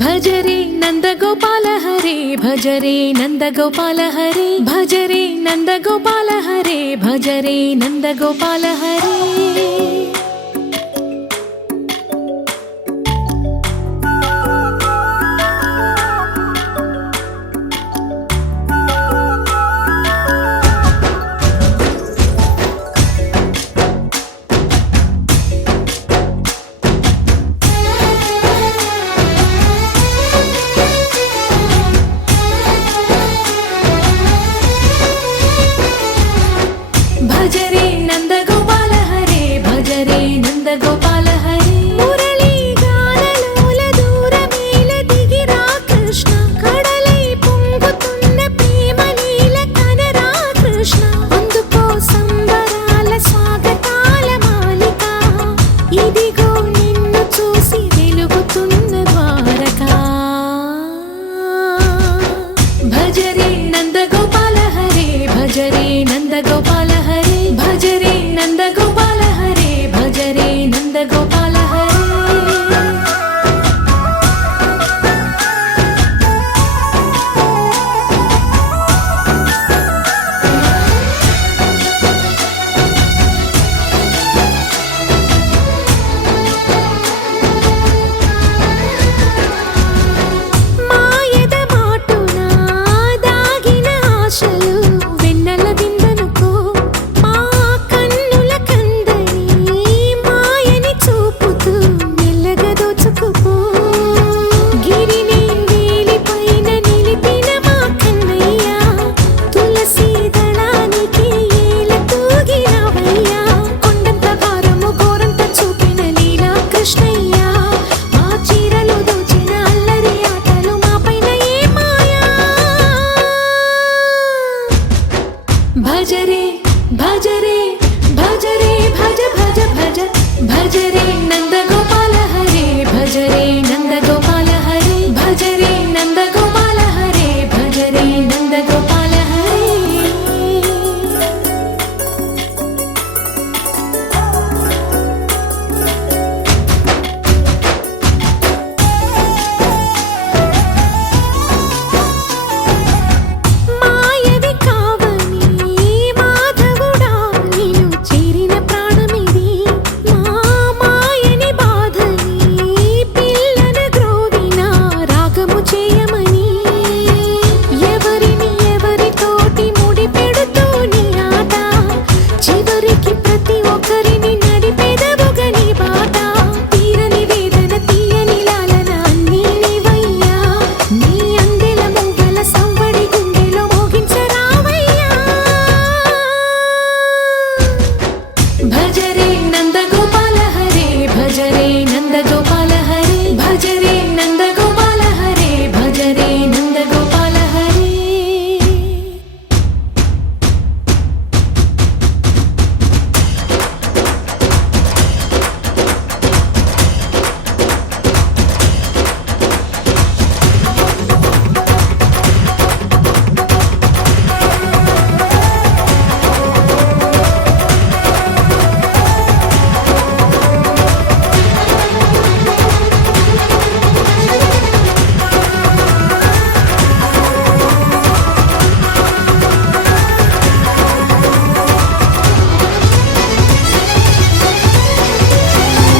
భజరే నందగోపాల హరే భజరే నందగోపాల హరే భజరే నందగోపాల హరే భజరే నందగోపాల హరే భజరే నందగోపాల హరే భజరే నందగోపాల హరే మురళీ గానలోల దూరమేల దిగిరా కృష్ణ కడలై పొంగుతున్న ప్రేమలీల కనరా కృష్ణ అందుకో సంబరాల స్వాగతాల మాలిక ఇదిగో నిన్ను చూసి వెలుగుతున్న ద్వారకా భజరే నందగోపాల హరే భజరే నందగోపాల హరే భజరే నందగోపాల హరే భజరే నందగోపాల హరే మాయద మాటున దాగిన ఆశలు వెన్నెల దిందనుకో మా కన్నుల కందని మాయని చూపుతూ మెల్లగా దోచుకుపో గిరిని వేలిపైన నిలిపిన మా కన్నయ్య తులసి దళానికి ఏల తూగినవయ్యా కొండంత భారము గోరంత చూపిన లీలా కృష్ణయ్య మా చీరలు దోచిన అల్లరి ఆటలు మాపైన ఏ మాయా భజరే భజరే భజరే భజ భజ భజ భజరే నందగోపాల హరే భజరే నందగోపాల హరే భజరే నందగోపాల హరే భజరే నందగోపాల హరే మాయవి కావని మాధవుడా నీను చేరిన ప్రాణమిది మా మాయని బాధని పిల్లన గ్రోవిన రాగము చేయమని ఎవరిని ఎవరితోటి ముడి పెడుతూ నీ ఆట చివరికి ప్రతి ఒక్కరిని నడిపెదవుగా నీ బాట తీరని వేదన తీయని లాలన అన్నీ నీవయ్యా నీ అందెల మొగ్గల సంవడి గుండెలో మోగించరావయ్యా భజరే నందగోపాల హరే భజరే నందగోపాల హరే భజరే నందగోపాల హరే భజరే నందగోపాల హరే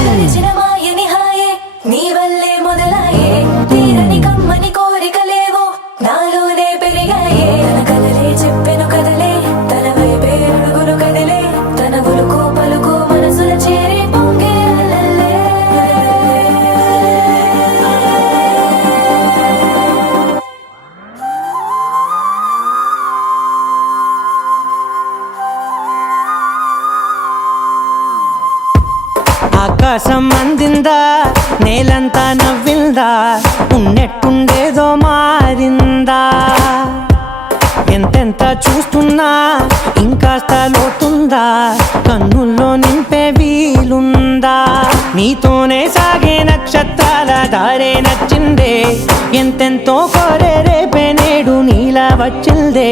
తలచిన మాయని హాయే నీ వల్లే మొదలాయే తీరని కమ్మని కోరికలేవో నాలోనే పెరిగాయే తన కలలే చెప్పెను కదలే తన వైపే అడుగులు కదిలే తన గులుకు పలుకు మనసుల చేరి పొంగే అలలే. ఆకాశం అందిందా నేలంతా నవ్విందా ఉన్నట్టుండేదో మారిందా ఎంతెంత చూస్తున్నా ఇంకాస్త లోతుందా కన్నుల్లో నింపే వీలుందా నీతోనే సాగే నక్షత్రాల దారే నచ్చిందే ఎంతెంతో కోరే రేపే నేడు నీలా వచ్చిందే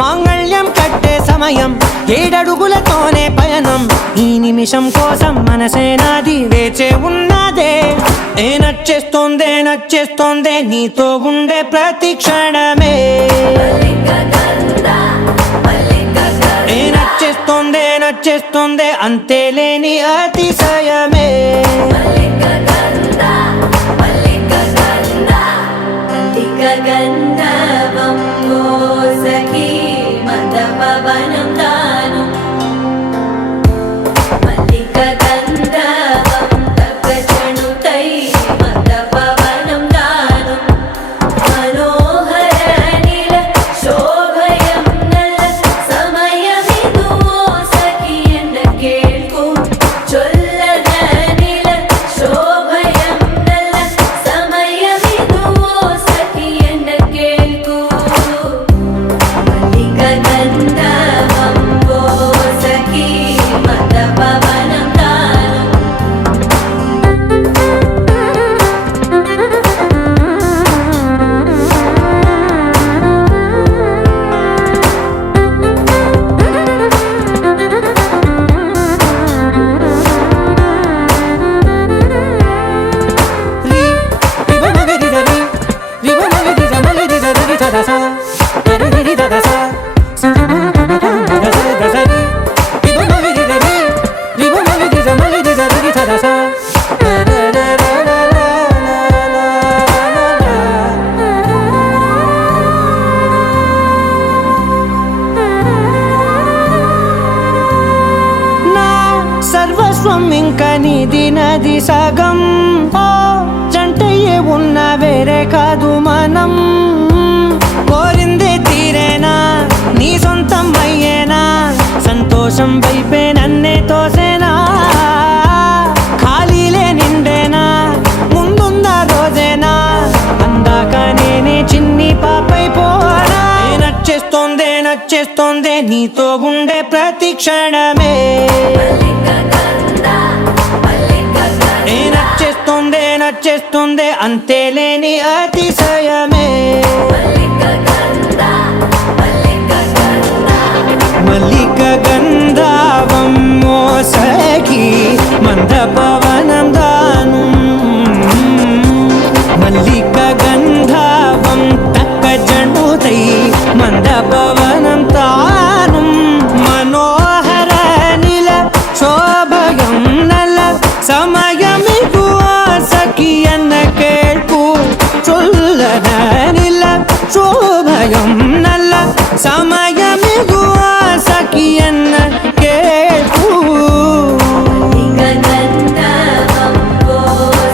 మాంగళ్యం కట్టే సమయం ఏడడుగులతోనే పయనం ఈ నిమిషం కోసం మనసే నాది వేచే ఉన్నదే ఏ నచ్చేస్తోందే నచ్చేస్తోందే నీతో ఉండే ప్రతి క్షణమే ఏ నచ్చేస్తోందే నచ్చేస్తోందే అంతేలేని అతిశయమే గంధవం సఖీ మద పవనం దాను మల్లిక గంధవం తగచణుతై మద పవనం దాను మనోహర నీల శోభయం నల్ల సమయమిదు సఖీ ఎన్న కేൾക്കൂ చొల్లన నీల శోభయం నల్ల సమయమిదు సఖీ ఎన్న కేൾക്കൂ మల్లిక గంధవం సఖీ మద పవనం దాను నా సర్వస్వం ఇంక నీది నది సగం ఓ జంటయ్యే ఉన్న వేరే కాదు మనం కోరిందే తీరేనా నీ సొంతం అయ్యేనా సంతోషం వైపే నన్నే తోసేనా ఖాళీలే నిండేనా ముందున్న రోజేనా అందాక నేనే చిన్ని పాపై పోనా ఏ నచ్చేస్తోందే నచ్చేస్తోందే నీతో ఉండే ప్రతి క్షణమే ఏ నచ్చేస్తోందే నచ్చేస్తోందే అంతేలేని అతిశయమే మల్లిక గంధవం సఖీ మంద పవనం దాను మల్లిక గంధవం తక్క జణుతై మంద పవనం తాను మనోహర నీల శోభయం నల్ల సమయమిదు సఖీ ఎన్న కేൾക്കൂ చొల్లన నీల శోభయం నల్ల సమయమిదు సఖీ ఎన్న కేൾക്കൂ గంధవం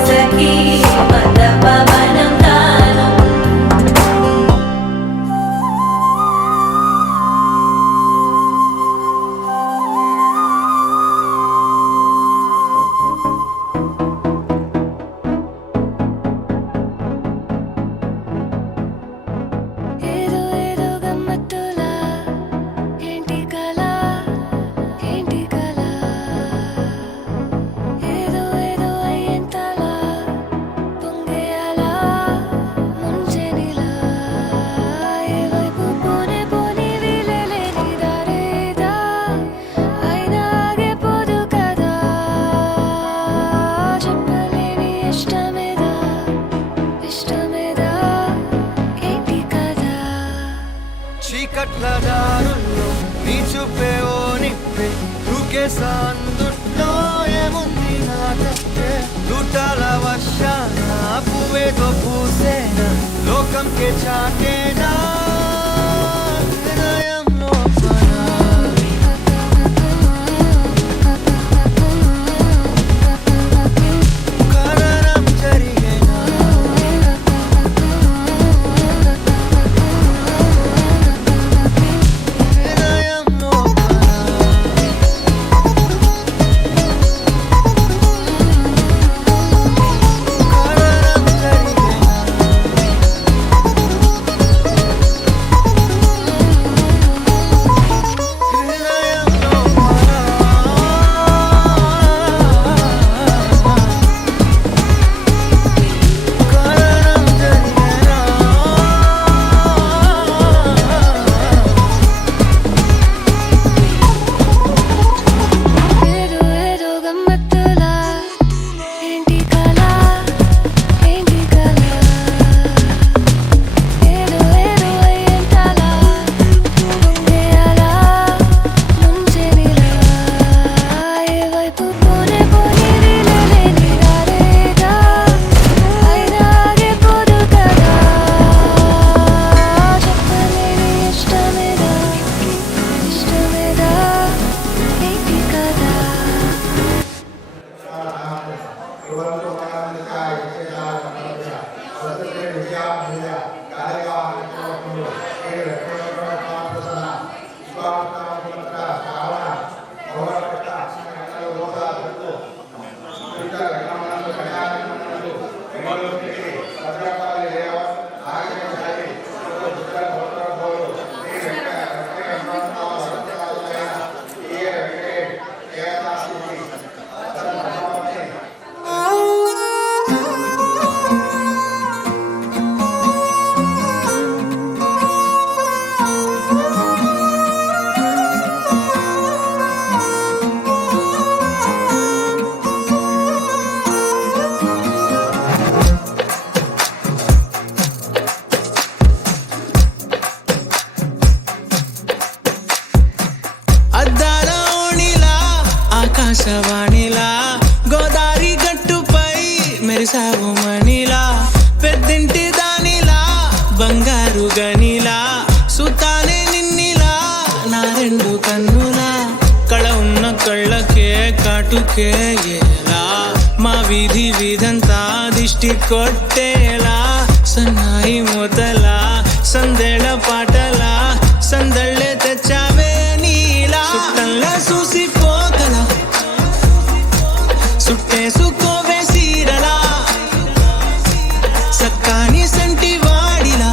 సఖీ మద పవనం దాను ఏదో ఏదో గమ్మత్తులా ఏంటి కళ ఏంటి కళ ఏదో ఏదో అయ్యేంతలా పొంగేయాలా ముంచెనిలా ఏ వైపు పోనే పోని వీలలేని దారేదా అయినా ఆగిపోదు కదా చెప్పలేని ఇష్టమేదా ఇష్టమేదా ఏంటి కదా చీకట్ల దారుల్లో నీ చూపే ఓ నిప్పే దూకేసా అందుట్లో ఏముంది నా తప్పే లూటాల వర్షాన పువ్వేదో పూసేనా లోకంకే చాటేనా హృదయంలో పనా కరణం జరిగేనా హృదయంలో పనా కరణం జరిగేనా అద్దాల ఓణిలా ఆకాశవాణిలా గోదారి గట్టుపై మెరిసావు మణిలా పెద్దింటి దానిలా బంగారు గనిలా సుతానే నిన్నిలా నా రెండు కన్నులా కళ ఉన్న కళ్ళకే కాటుకే ఎలా మా వీధి వీధంతా దిష్టి కొట్టేలా సన్నాయి మొదలా సందేళ పాటలా సందళ్ళే తెచ్చావే నీలా సుట్టంలా చూసిపోగల సుట్టేసుకోవే సీరలా సక్కాని సంటి వాడిలా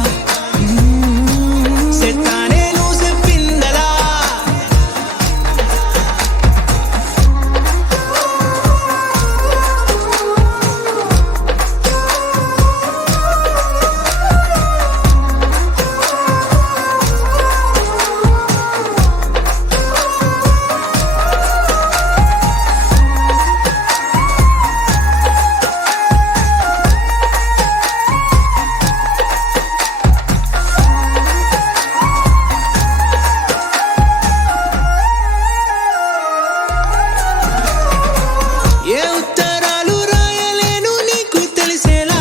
సెత్తానే నువ్వు చెప్పిందలా ఏ ఉత్తరాలు రాయలేను నీకు తెలిసేలా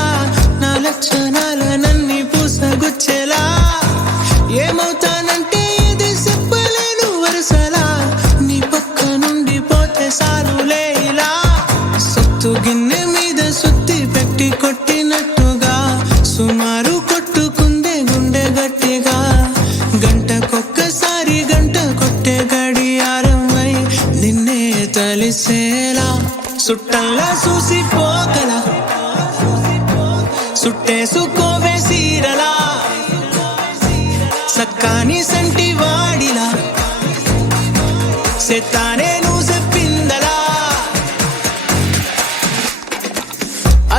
నా లక్షణాలనన్నీ పూసగుచ్చేలా ఏమవుతానంటే ఇది చెప్పలేను వరుసలా నీ పక్క నుండి పోతే సాలులే ఇలా సత్తు గిన్నె మీద సుత్తి పెట్టి కొట్టినట్టుగా సుమారు కొట్టుకుందే గుండె గట్టిగా గంటకొక్కసారి గంట కొట్టే గడియారమై నిన్నే తలిసేలా సుట్టంలా చూసిపోగల సుట్టేసుకోవే సీరలా సక్కాని సంటి వాడిలా సెత్తానే నువ్వు చెప్పిందలా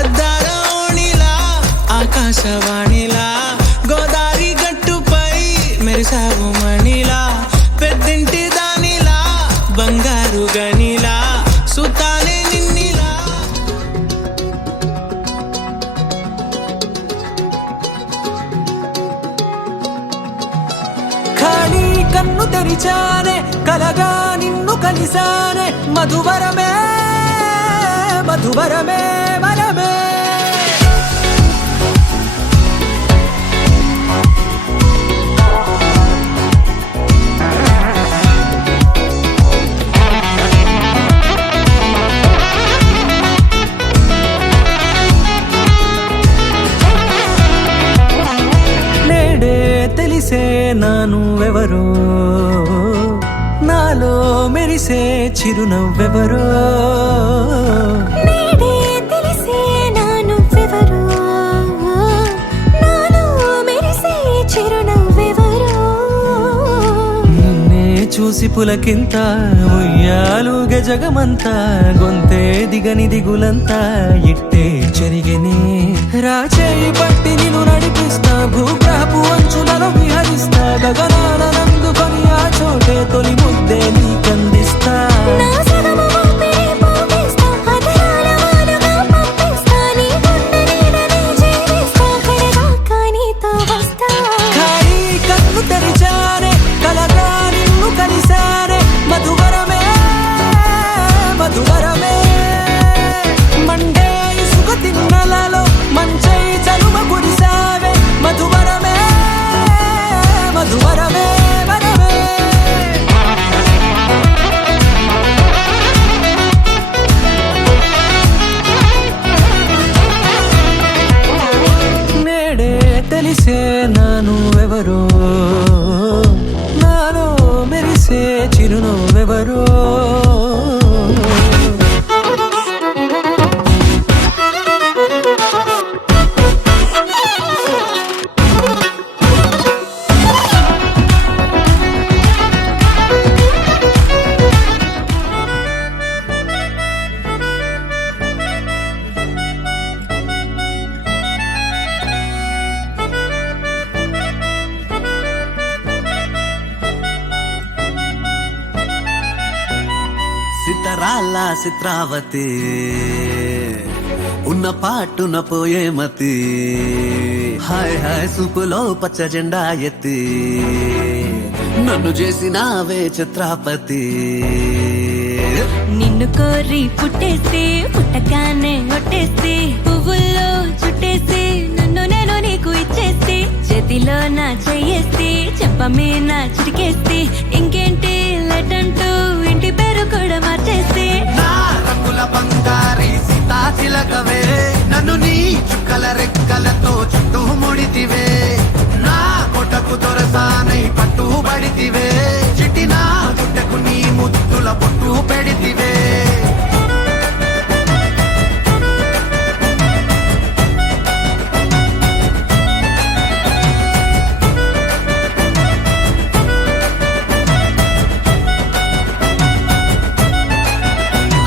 అద్దాల ఓణిలా ఆకాశవాణిలా గోదారి గట్టుపై మెరిసావు మణిలా పెద్దింటి దానిలా బంగారు గనిలా సుతానే నిన్నిలా ఖాళీ కన్ను తెరిచానే కలగా నిన్ను కలిసానే మధువరమే మధువరమే మనమే నేడే తెలిసే నానువెవరో నాలో మెరిసే చిరునవ్వెవరో నేడే తెలిసే నానువ్వెవరో నాలో మెరిసే చిరునవ్వెవరో నిన్నే చూసి పులకింత ఉయ్యాలుగ జగమంతా గొంతే దిగని దిగులంతా ఇట్టే చెరిగెనే రాచేయి పట్టి నిన్ను నడిపిస్తా భూగ్రహపు అంచులలో విహరిస్తా గగనాల నందుకొని ఆ చోటే తొలి ముద్దే నీకందిస్తా నా సగము ఊపిరి పోగిస్తా అదరాల వాలుగా పంపిస్తా నీ గుండె నీడనే జీవిస్తా కడదాకా నీతో వస్తా ఖాళీ కన్ను తెరిచానే కలగా నిన్ను కలిసానే మధువరమే మధువరమే మండే ఇసుక తిన్నలలో మంచై చలుమ కురిసావే మధువరమే మధువరమే ఎవరో నాలో మెరిసే చిరునవ్వెవరో సితరాల చిత్రావతి ఉన్న పాటున పోయే మతి హాయ్ హాయ్ సూపులో పచ్చ జెండా ఎత్తి నన్ను చేసినావే చిత్రాపతి నిన్ను కోరి పుట్టేసి పుట్టగానే ఒట్టేసి పువ్వుల్లో చుట్టేసి నన్ను నేను నీకు ఇచ్చేసి చేతిలో నా చెయ్యేసి చెంప మీద చిటికేసి ఇంకేంటి లెటంటూ ఇంటి పేరు కూడా మార్చేసి నా రంగుల బంగారి సీతా చిలకవే నన్ను నీ చుక్కల రెక్కలతో చుట్టూ ముడితివే నా కొటకు దొరసానై పట్టుబడితివే చిటి నా గుడ్డకు నీ ముద్దుల పొట్టు పెడితివే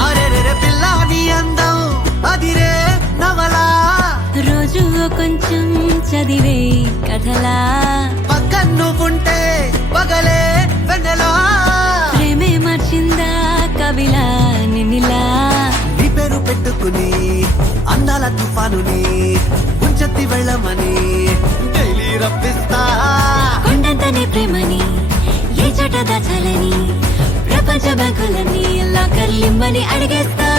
అరెరెరె పిల్ల నీ అందం అదిరే నవలా రోజు కొంచెం చదివే కథలా పక్కన నువ్వుంటే పగలే వెన్నెలా ప్రేమే మార్చిందా కవిలా నిన్నిలా నీ పేరు పెట్టుకుని అందాల తుఫానుని ఉంచెత్తి వెళ్ళమని డైలీ రప్పిస్తా కొండంతనే ప్రేమని ఏ చోట దాచాలని ప్రపంచ బ్యాంకులని లాకర్లిమ్మని అడిగేస్తా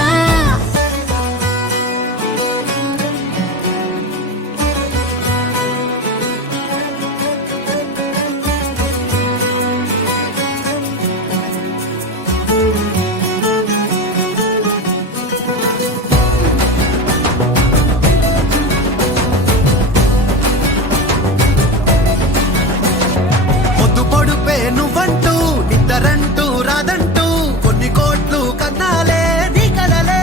పొద్దు పొడుపే నువ్వంటూ నిద్దరంటూ రాదంటూ కొన్ని కోట్లు కన్నాలే నీ కలలే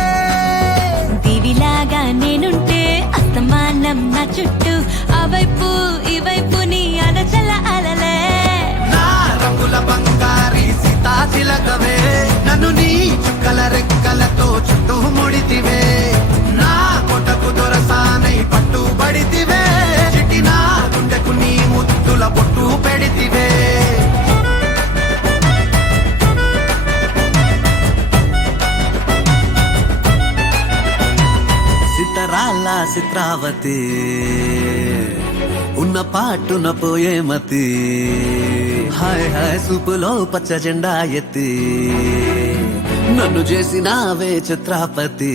దివిలాగా నేనుంటే అస్తమానం నా చుట్టూ ఆ వైపు ఈ వైపు నీ అలచల అలలే నా రంగుల బంగారి సీతా చిలకవే నన్ను నీ చుక్కల రెక్కలతో చుట్టూ ముడితివే నా కొటకు దొరసానై పట్టుబడితివే చిటి నా గుండెకు నీ ముద్దుల పొట్టు పెడితివే సితరాల చిత్రావతి ఉన్న పాటున పోయే మతి హాయ్ హాయ్ సూపులో పచ్చ జెండా ఎత్తి నన్ను చేసినావే చిత్రాపతి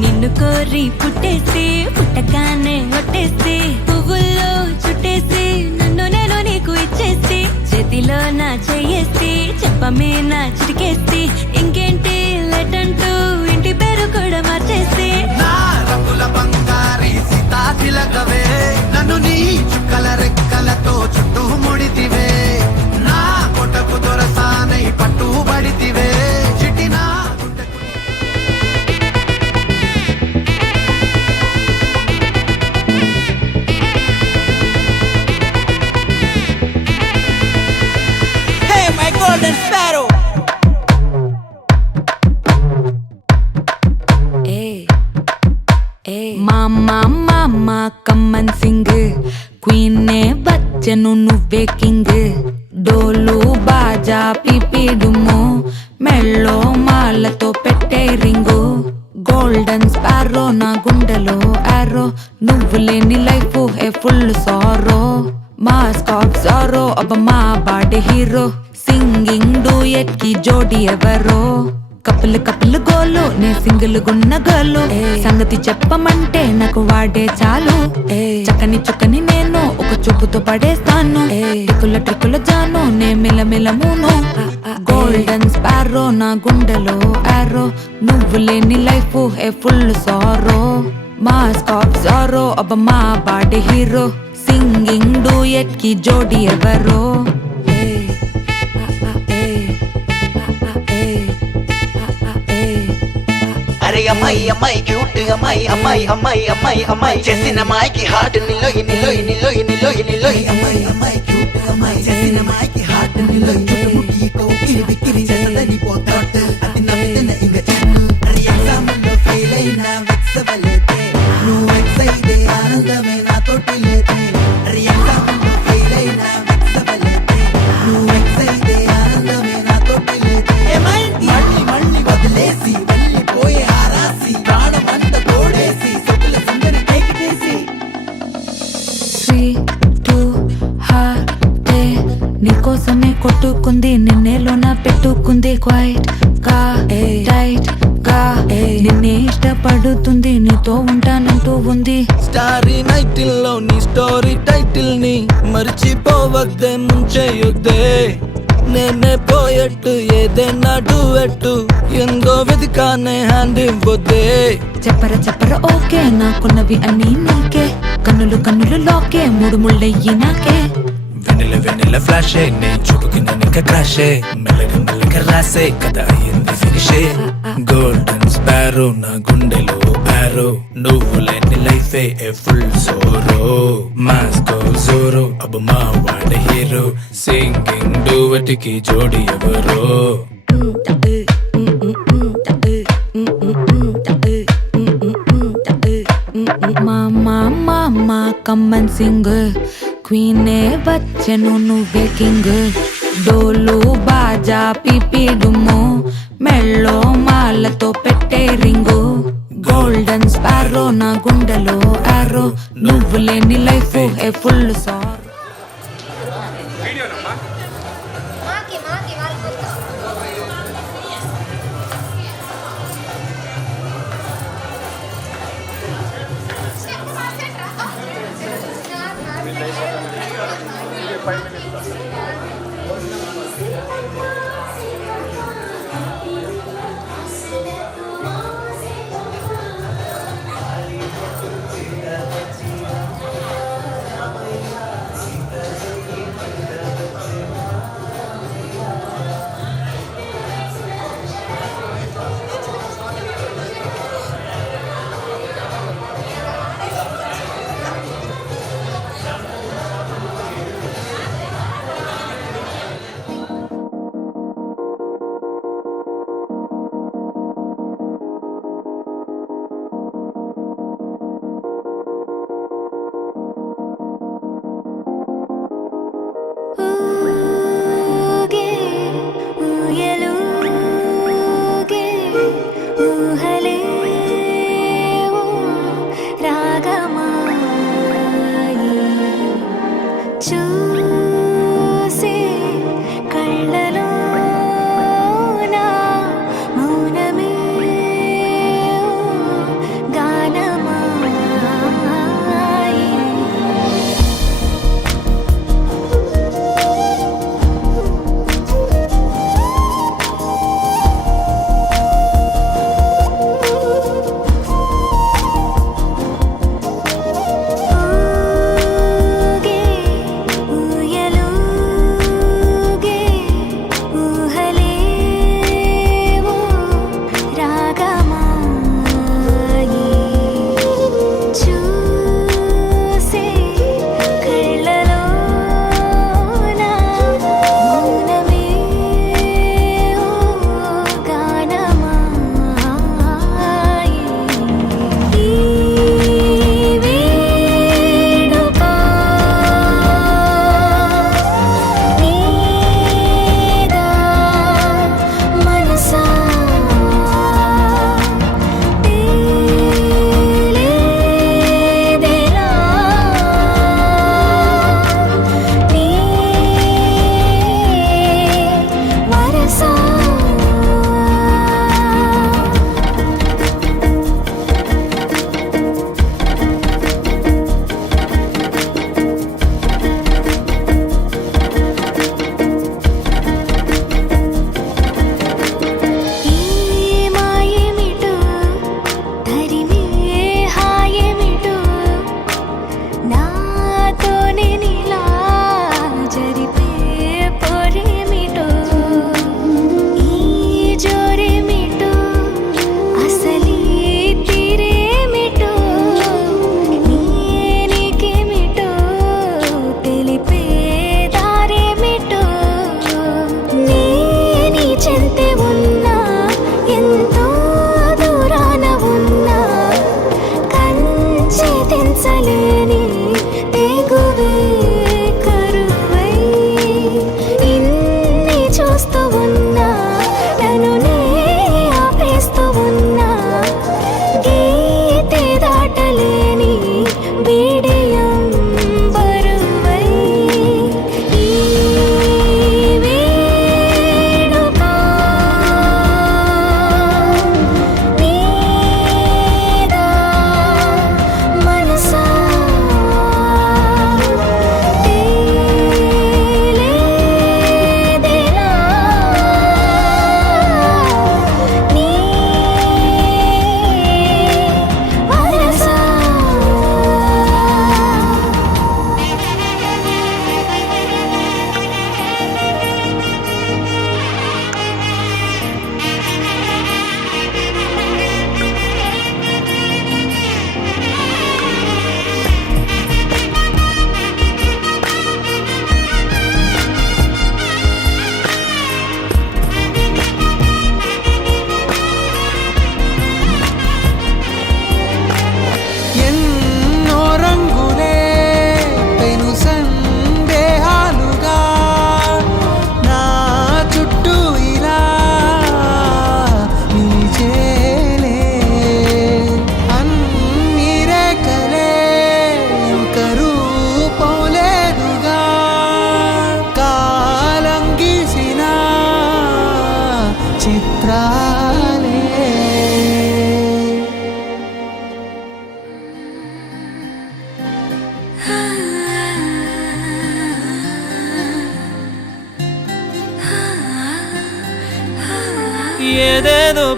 నిన్ను కోరి పుట్టేసి పుట్టగానే ఒట్టేసి పువ్వుల్లో చుట్టేసి నన్ను నేను నీకు ఇచ్చేసి చేతిలో నా చెయ్యేసి చెంప మీద చిటికేసి ఇంకేంటి లెటంటూ ఇంటి పేరు కూడా మార్చేసి నా రంగుల బంగారి సీతా చిలకవే నన్ను నీ చుక్కల రెక్కలతో చుట్టూ ముడితివే నా కొటకు దొరసానై పట్టుబడితివే చిటి నా గుండెకు Hey, my golden sparrow. మామ కమ్మన్ సింగ్ క్వీన్నే బచ్చను నువ్వే కింగ్ డోలు బాజా పిపిడుము మెళ్ళో మాలతో పెట్టే రింగు గోల్డెన్ స్పారో నా గుండెలో ఆరో నువ్వు లేని life A full sorrow mask of sorrow అబ్బ మా బాడీ హీరో సింగింగ్ డూయట్ కి జోడి ఎవరో కప్పులు కప్పులు గోలు నే సింగిల్ గున్న గోలు సంగతి చెప్పమంటే నాకు వాడే చాలు చక్కని చుక్కని నేను ఒక చూపుతో పడేస్తాను ట్రిక్కుల ట్రిక్కుల జాను నే మిలమిల మూను గోల్డెన్ స్పారో నా గుండెలో ఆరో నువ్వు లేని life A full sorrow mask of sorrow అబ్బ మా బాడీ హీరో సింగింగ్ డూయట్ కి జోడి ఎవరో అరే అమ్మాయి అమ్మాయి క్యూట్ అమ్మాయి అమ్మాయి అమ్మాయి అమ్మాయి అమ్మాయి చేసిన అమ్మాయికి హార్ట్ నిలోయి నిలోయి నిలోయి నిలోయి నిలోయి అమ్మాయి అమ్మాయి క్యూట్ అమ్మాయి చేసిన అమ్మాయికి హార్ట్ నిలోయి చుట్టుముట్టి కోకిలి బిక్కిరి చేసదని పోతాడు అది నవ్వుతున్న ఇంక చెట్టు అరే ఎగ్జామ్ లో ఫెయిల్ అయినా వెక్సవలేదే నువ్వు వెక్స్ అయితే ఆనందమే నాతోటి లేదే అరే ఎగ్జామ్ లో ఫెయిల్ అయినా వెక్సవలేదే నువ్వు వెక్స్ అయితే ఆనందమే నాతోటి లేదే మళ్ళీ మళ్ళీ వదిలేసి వెళ్ళిపోయే ఆరాసి ప్రాణమంత తోడేసి సొక్కుల సుందరి పైకి తీసి 3, 2 హార్టే నీకోసమే కొట్టుకుంది నిన్నేలోన పెట్టుకుంది క్వైట్ గా టైట్ గా నిన్నే ఇష్టపడుతుంది నీతో ఉంటానంటూ ఉంది స్టారీ నైటిల్ లో నీ స్టోరీ టైటిల్ ని మర్చిపోవద్దే ముంచేయొద్దే నేనే పోయట్టు ఏదైనా డూయట్టు ఎందో వెతికానే హ్యాండ్ ఇవ్వద్దే చెప్పర ఓకే నాకున్నవి అన్నీ నీకే కన్నులు కన్నులు లోకే మూడు ముళ్ళయ్యి నాకే వెన్నెల ఫ్లాషే నే చూపుకి నన్ను ఇంకా క్రాషే మెల్లగా రాసే కదా అయ్యింది ఫినిషే గోల్డెన్ స్పారో నా గుండెలో బ్యారో నువ్వు లేని లైఫే ఏ ఫుల్ సోరో మాస్కో జోరో అబ్బ మా వాడ హీరో సింగింగ్ డూవటికి జోడి ఎవరో మామా కమ్మన్ సింగ్ క్వీనే వచ్చెను నువ్వే కింగ్ డోలు బాజా పిపి డుమ్ము మెళ్ళో మాలతో పెట్టే రింగు గోల్డెన్ స్పారో నా గుండెలో ఆరో నువ్వు లేని లైఫ్ ఏ ఫుల్ సార్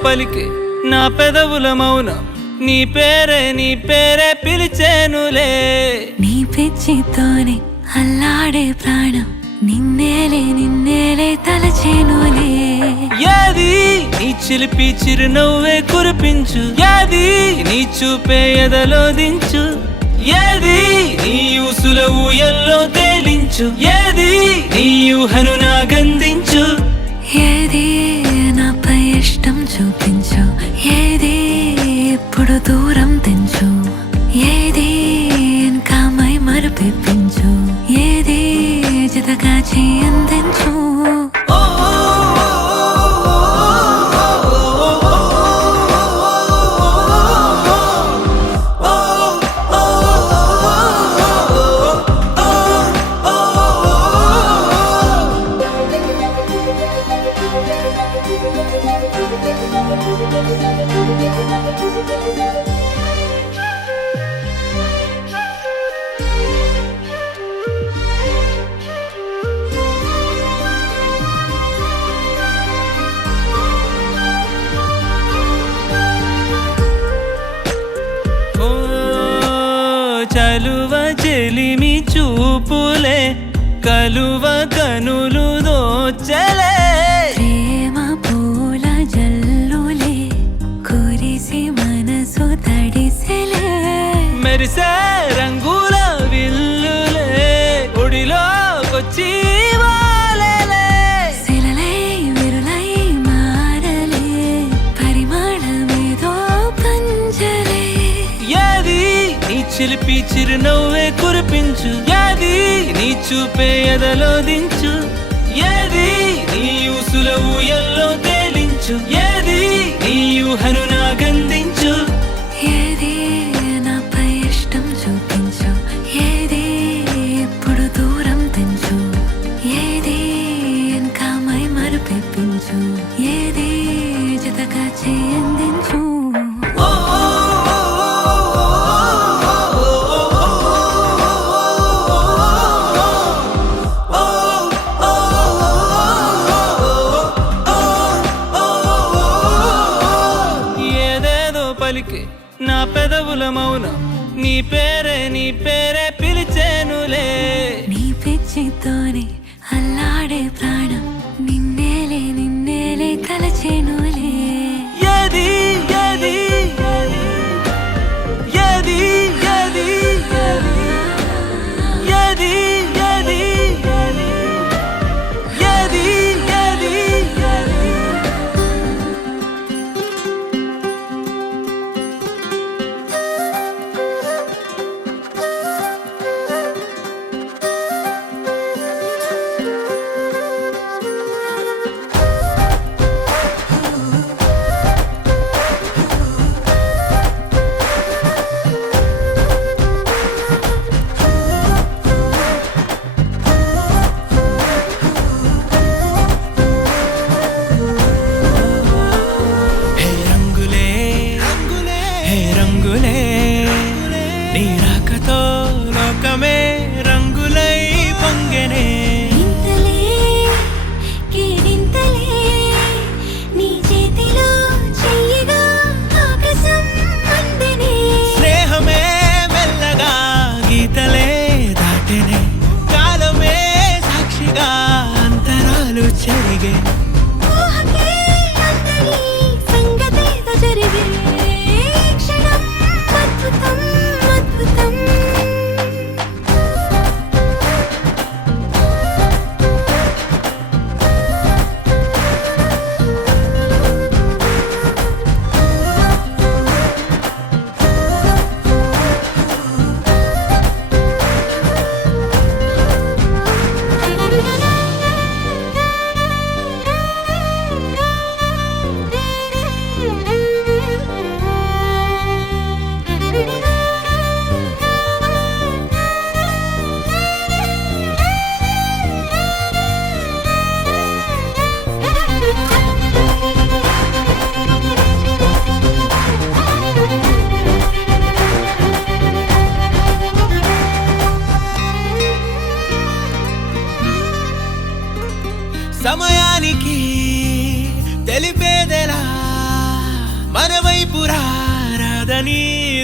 పలికే నా పెదవుల మౌనం నీ పేరే పిలిచేనులే నీ పిచ్చితోనే అల్లాడే ప్రాణం నిన్నేలే తలచేనులే యాది నీ చిలిపి చిరునవ్వే కురిపించు యాది నీ చూపే ఎదలో దించు ఏది నీ ఊసుల ఊయల్లో తేలించు ఏది నీ ఊహను నాగందించు ఏది నాపై ఇష్టం చూపించు ఏది ఇప్పుడు దూరం తెంచు ఏది ఇంకా మై మరుపించు ఏది జతగా చేయందించు చలువ చెలిమి చూపులే కలువ కనులు దోచలే ప్రేమ పూల జల్లులే కురిసి మనసు తడిసెలే మెరిసే రంగుల విల్లులే ఒడిలోకొచ్చి వాలేలే శిలలై విరులై మారలే పరిమాణమేదో పంజలే యాది నీ చిలిపి చిరునవ్వే కురిపించు యాది నీ చూపే ఎదలో దించు ఏది నీ ఊసుల ఊయల్లో తేలించు ఏది నీ ఊహను నాగందించు ఏది నాపై ఇష్టం చూపించు ఏది ఇప్పుడు దూరం తెంచు ఏది ఇంకా మై మరుపించు ఏది జతగా చేయందించు ఏదేదో పలికే నా పెదవుల మౌనం నీ పేరే పిలిచేనులే నీ పిచ్చితోనే అల్లాడే ప్రాణం నిన్నేలే తలచేనులే ఏది ఏది ఏది ఏది ఏది ఏది ఏది ఏది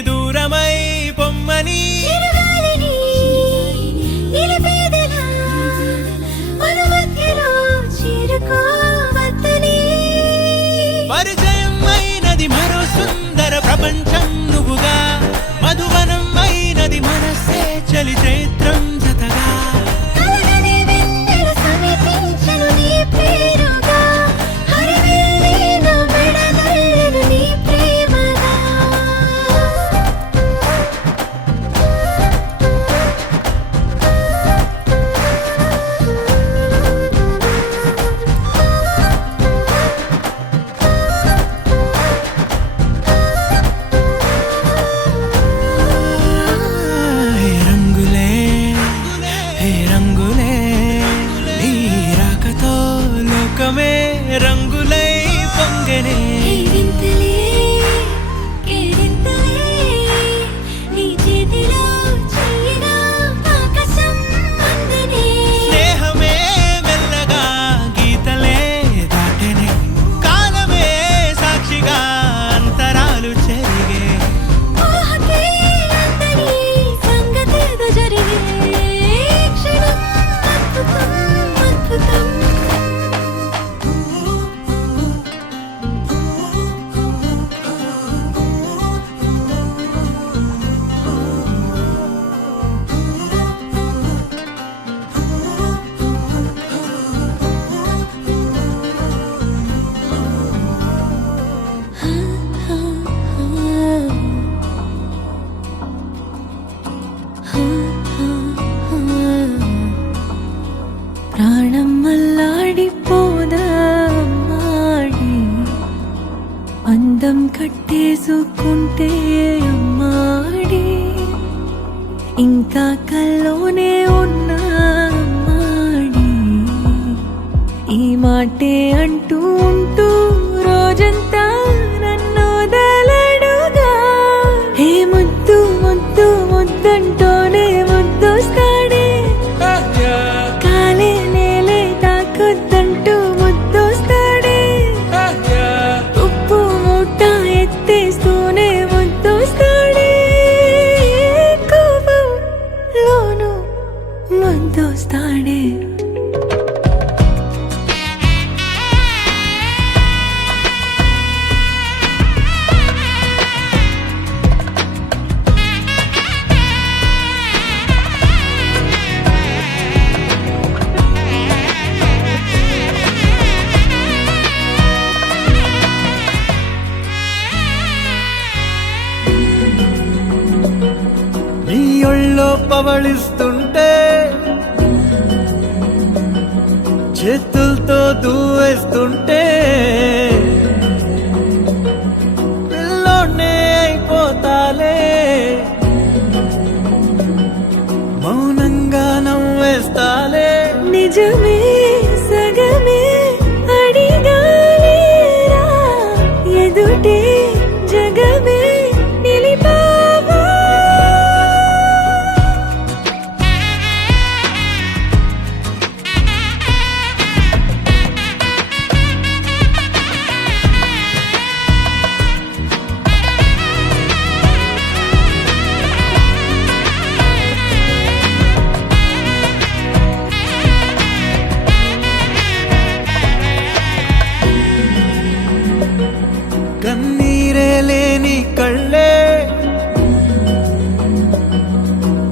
దూరమై పొమ్మని చిరుగాలిని నిలిపేదెలా మన మధ్యలో చేరుకోవద్దని పరిచయం అయినది మరో సుందర ప్రపంచం నువ్వుగా మధువనం అయినది మనసే చలి చైత్రం జతగా కలగని వెన్నెల సమీపించను నీ పేరుగా హరివెల్లి నా మెడదల్లెను నీ ప్రేమగా హే రంగులే హే రంగులే నీ రాకతో లోకమే రంగులై పొంగనే కేరింతలే కేరింతలే నీ చేతిలో చెయ్యిగా ఆకాశం అందనే స్నేహమే మెల్లగా గీతలే దాటెనే కాలమే సాక్షిగా అంతరాలు చెరిగే ఊహకే అందని సంగతేదో జరిగే క్షణం అద్భుతం అద్భుతం ప్రాణం మల్లాడిపోదా అమ్మాడి అందం కట్టేసుకుంటే అమ్మాడి ఇంకా కల్లోనే ఉన్నా అమ్మాడి ఈ మాటే అంటూ ఉంటూ రోజంతా నన్ను దలడుగా హే ముద్దు ముద్దు ముద్దంటూనే ముద్దొస్తాడే కాలే నేలే తాకొద్దంటూ ముద్దొస్తాడే ఉప్పు మూట ఎత్తేస్తూనే ముద్దొస్తాడే కోపంలోను ముద్దొస్తాడే నీ ఒళ్ళో పవళిస్తుంటే చేతులతో దూవేస్తుంటే పిల్లోనే అయిపోతాలే మౌనంగా నవ్వేస్తాలే నిజమే సగమే అడిగాలేరా ఎదుటే జగమే నిలిపావా కన్నీరే లేని కళ్ళే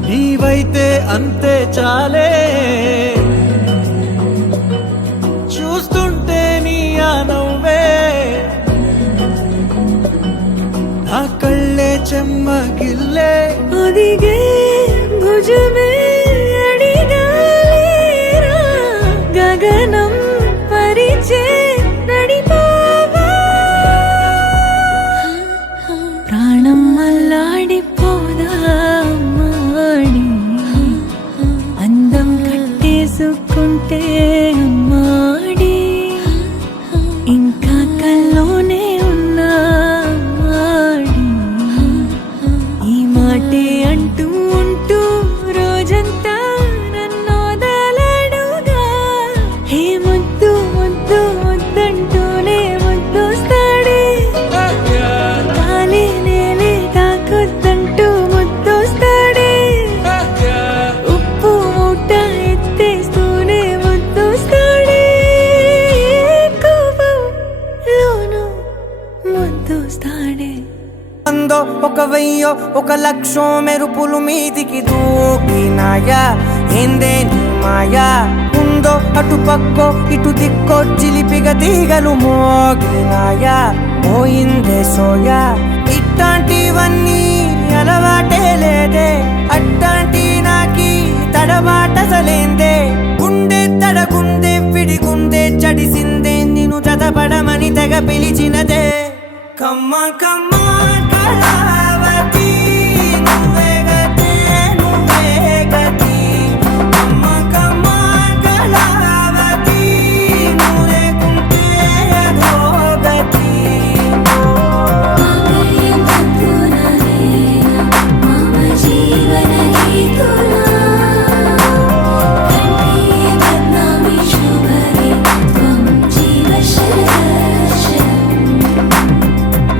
నీవైతే అంతే చాలే చూస్తుంటే నీ ఆ నవ్వే నా కళ్ళే చెమ్మగిల్లే ఒదిగే భుజమే అడిగాలేరా గగనం పరిచే నడిపావా ప్రాణం మల్లాడిపోదా అమ్మాడి అందం కట్టేసుకుంటే అమ్మాడి ఇంకా కల్లోనే ఉన్నా అమ్మాడి ఈ మాటే అంటూ ఉంటూ రోజంతా నన్ను దలడుగా హే ముద్దు ముద్దు ముద్దంటూనే ముద్దొస్తాడే కాలే నేలే తాకు ఒక లక్షం మెరుపులు మీదికి దూకినాయా ఏందే నీ మాయా ఉందో అటు పక్కో ఇటు దిక్కో చిలిపిగ తీగలు మోగినాయా పోయిందే సోయా ఇట్లాంటివన్నీ అలవాటే లేదే అట్లాంటి నాకి తడబాటసలేందే గుండె తడగుందే విడిగుందే చడిసిందే నిన్ను చదపడమని తెగ పిలిచినదే కమ్మ కమ్మ కళావతి నువ్వే గతే నువ్వే గతి కమ్మ కమ్మ కళావతి నువ్వు లేకుంటే అధోగతి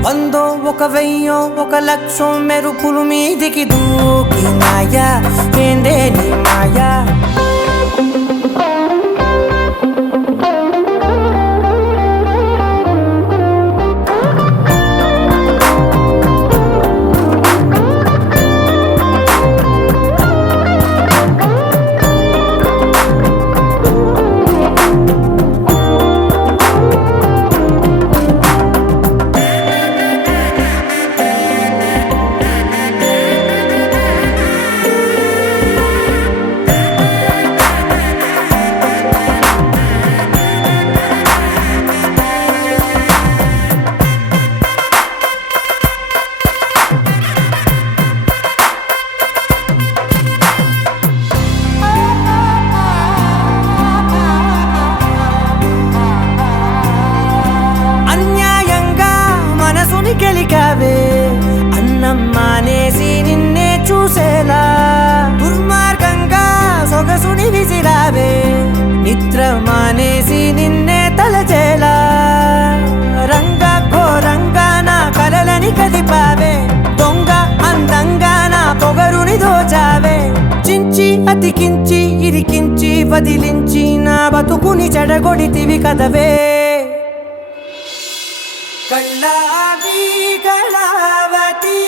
వందో ఒక వెయ్యో ఒక లక్షం మెరుపులు మీదికి దూకినాయా ఏందే నీ మాయా అన్యాయంగా మనసుని గెలికావే అన్నం మానేసి నిన్నే చూసేలా దుర్మార్గంగా సొగసుని విసిరావే నిద్ర మానేసి నిన్నే తలచేలా రంగా ఘోరంగా నా కలలని కదిపావే దొంగ అందంగా నా పొగరుని దోచావే చించి అతికించి ఇరికించి వదిలించి నా బతుకుని చెడగొడితివి కదవే కళ్ళావి కళావతి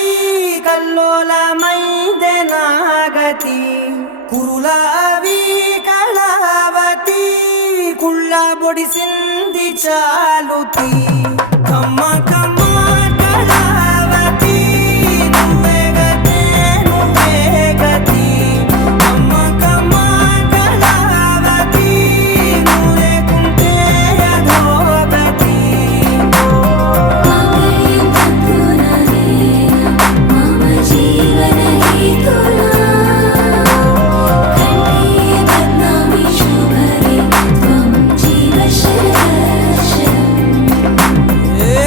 కల్లోలమైందే నాగతి కురులావి కళావతి కుళ్ళ బొడిసింది చాలుతి కమ్మ కమ్మ కళావతి నువ్వే గతే నువ్వే గతి కమ్మ కమ్మ కళావతి నువ్వు లేకుంటే అధోగతి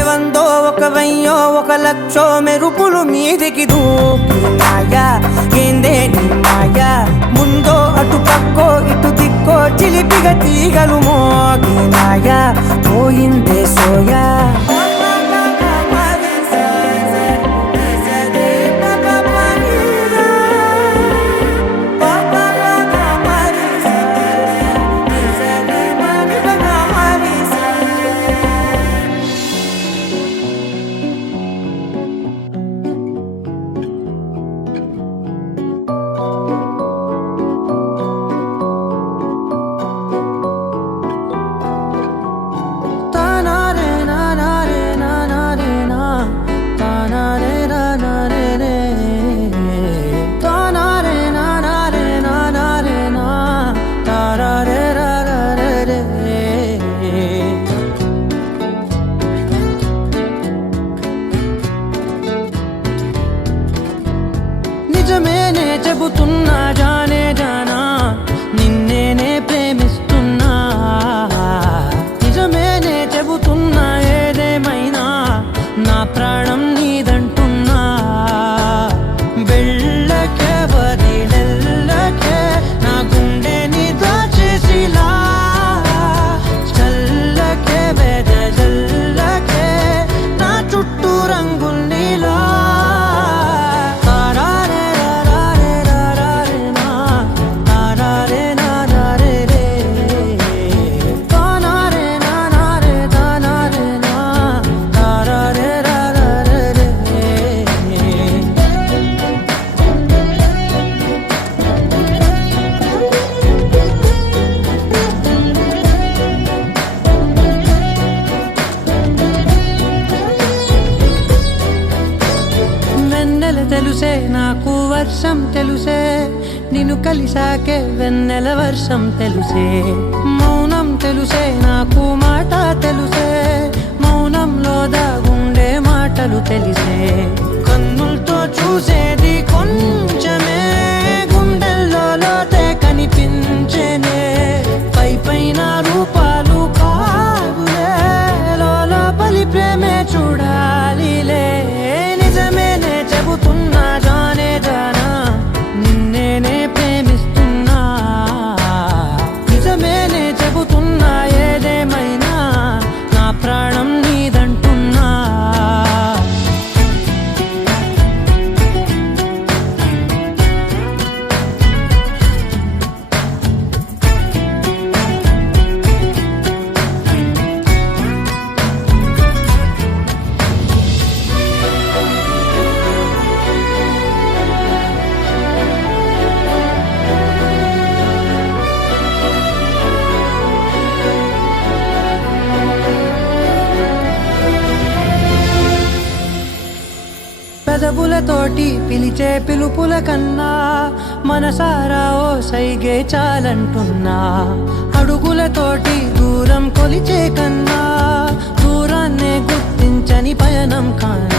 వందో ఒక వెయ్యో ఒక లక్షో మెరుపులు మీదికి దూకినాయా ఏందే నీ మాయా ముందో అటు పక్కో ఇటు దిక్కో చిలిపిగ తీగలు మోగినాయా పోయిందే సోయా నిజమేనే చెబుతున్నా జానే జానా నిన్నేనే ప్రేమిస్తున్నా నిజమేనే చెబుతున్నా ఏదేమైనా నా ప్రాణం నీదంటున్నా వెళ్ళకే వదిలెల్లకే నా గుండెని దాచేసిలా చల్లకే వెదజల్లకే నా చుట్టూ రంగుల్నిలా నా నాకు వర్షం తెలుసే, నిన్ను కలిసాకే వెన్నెల వర్షం తెలుసే. మౌనం తెలుసే నాకు మాట తెలుసే, మౌనంలో దాగుండే మాటలు తెలిసే. కన్నులతో చూసేది కొంచెమే, గుండెల్లో లోతే కనిపించేనే. పై పైన రూపాలు కాదులే, లోపలి ప్రేమే చూడాలిలే. నిజమేనే చెబుతున్నా జానే జానా, నిన్నేనే ప్రేమిస్తున్నా. నిజమేనే చెబుతున్నా ఏదేమైనా, నా ప్రాణం నీదంటున్నా. పెదవులతోటి పిలిచే పిలుపుల కన్నా, మనసారా ఓ సైగే చాలంటున్నా. అడుగులతోటి దూరం కొలిచే కన్నా, దూరాన్నే గుర్తించని పయనం కానా.